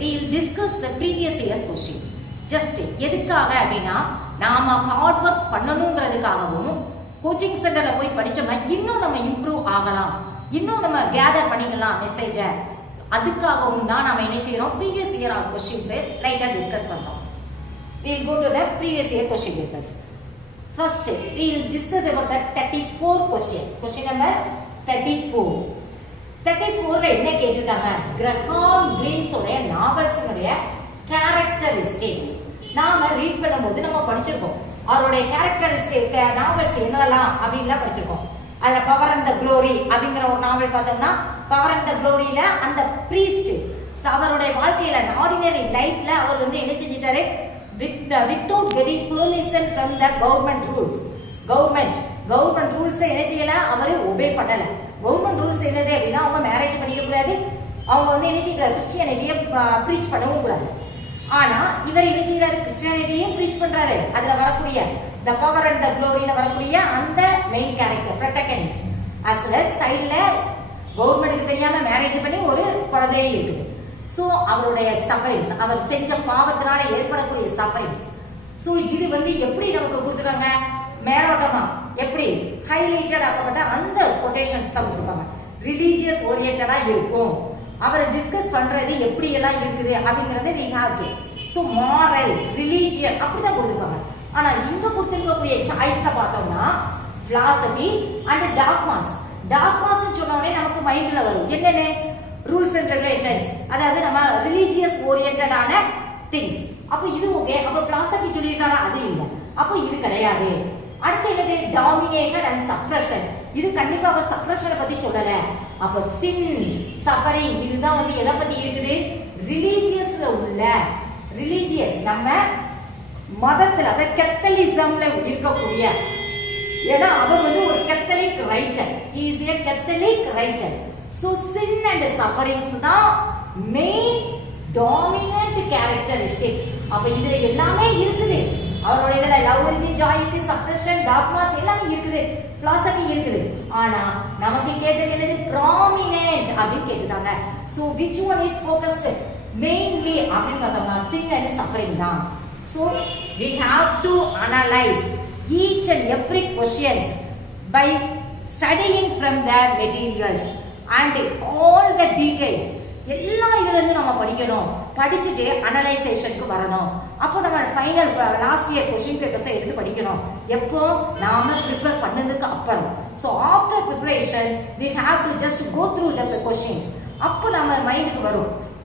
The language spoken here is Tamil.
We'll discuss the previous year's question. Just எதுக்காக அப்படின்னா நாம ஹார்ட் ஒர்க் பண்ணணுங்கிறதுக்காகவும் கோச்சிங் சென்டர்ல போய் படிச்சோம்னா இன்னும் நம்ம இம்ப்ரூவ் ஆகலாம், இன்னும் நம்ம கேதர் பண்ணிக்கலாம் மெசேஜை. அதுக்காகவும் தான் நாம என்ன செய்யறோம், ப்ரீவியஸ் இயர் ஆர் கொஸ்டின்ஸை லைட்டா டிஸ்கஸ் பண்றோம். We'll go to the previous year question papers. First, we'll discuss about the 34 question. Question number 34. 34ல என்ன கேட்டிருக்காங்க, கிரஹாம் கிரீன்ஸ் உடைய நாவல்ஸ்னுடைய கேரக்டரிஸ்டிக்ஸ். நாம ரீட் பண்ணும்போது நம்ம படிச்சிருக்கோம் அவருடைய கேரக்டரிஸ்டிக் நாவல்ஸ் என்னலாம் அப்படின்லாம் படிச்சிருக்கோம். அதுல பவர் அண்ட் த க்ளோரி அப்படிங்கிற ஒரு நாவல் பார்த்தோம்னா, பவர் அண்ட் த க்ளோரியில அந்த பிரீஸ்ட் அவருடைய வாழ்க்கையில ஆர்டினரி லைஃப்ல அவர் வந்து என்ன செஞ்சிட்டாரு, without getting permission from the government rules. Government rules என்ன செய்யல, அவரு ஒபே பண்ணல. கவர்மெண்ட் ரூல்ஸ் என்னது அப்படின்னா, அவங்க மேரேஜ் பண்ணிக்க கூடாது, அவங்க வந்து என்ன செய்யக்கூடாது, கிறிஸ்டியானிட்டியை ப்ரீச் பண்ணவும் கூடாது. ஆனா இவர் என்ன செய்யறாரு, கிறிஸ்டியானிட்டியும் ப்ரீச் பண்றாரு. அதுல வரக்கூடிய த பவர் அண்ட் த க்ளோரியில வரக்கூடிய அந்த main character protagonist, as well as சைடுல கவர்மெண்ட்டுக்கு தெரியாம மேரேஜ் பண்ணி ஒரு குழந்தையே இருக்குது. ஸோ அவருடைய சஃபரிங்ஸ், அவர் செஞ்ச பாவத்தினால ஏற்படக்கூடிய சஃபரிங்ஸ். ஸோ இது வந்து எப்படி நமக்கு கொடுத்துருக்காங்க, மேலோட்டமா எப்படி ஹைலைட்டட் ஆக்கப்பட்ட அந்த கொட்டேஷன்ஸ் தான் கொடுத்துருப்பாங்க. ரிலீஜியஸ் ஓரியன்டா இருக்கும், அவர் டிஸ்கஸ் பண்றது எப்படி எல்லாம் இருக்குது அப்படிங்கறத we have to. So moral religion அப்படிதான் கொடுத்துருப்பாங்க. ஆனா இங்க கொடுத்துருக்கக்கூடிய சாய்ஸ்ல பார்த்தோம்னா பிலாசபி அண்ட் டாக்மாஸ். டாக்மாஸ் சொன்ன உடனே நமக்கு மைண்ட்ல வரும் என்னன்னு, ரூல்ஸ் அண்ட் ரெகுலேஷன்ஸ், அதாவது நம்ம ரிலீஜியஸ் ஓரியன்டான திங்ஸ். அப்போ இது ஓகே. அப்போ பிலாசபி சொல்லியிருக்காரா, அது இல்லை, அப்போ இது கிடையாது. அடுத்து என்னது, டாமினேஷன் அண்ட் சப்ரஷன். இது கண்டிப்பா அவர் சப்ரஷனை பத்தி சொல்லல. அப்போ சின் சஃபரிங் இதுதான் வந்து எதை பத்தி இருக்குது, ரிலீஜியஸ்ல உள்ள ரிலீஜியஸ் நம்ம மதத்துல அத கத்தலிசம்ல இருக்கக்கூடிய. ஏன்னா அவர் வந்து ஒரு Catholic writer, he is a catholic writer. So sin and sufferings தான் main dominant characteristics. அப்ப இதுல எல்லாமே இருக்குது. அவரோட இதுல லவ் இருக்கு, ஜாய் இருக்கு, சப்ரஷன், டாக்மாஸ் எல்லாமே இருக்குது, பிலாசபி இருக்குது. ஆனா நமக்கு கேட்டது என்னது, ப்ராமினன்ட் அப்படின்னு கேட்டுட்டாங்க. So which one is focused mainly அப்படின்னு பார்த்தோம்னா sin and suffering தான். So we have to analyze each and every questions by studying from the materials and all the details. எல்லா இதுல இருந்து நம்ம படிக்கணும், படிச்சுட்டு அனலைசேஷனுக்கு வரணும். அப்போ நம்ம ஃபைனல் லாஸ்ட் இயர் கொஸ்டின் பேப்பர்ஸை எடுத்து படிக்கணும். எப்போ, நாம ப்ரிப்பேர் பண்ணதுக்கு அப்புறம். So after preparation we have to just go through the questions. அப்போ நம்ம மைண்டுக்கு வரும்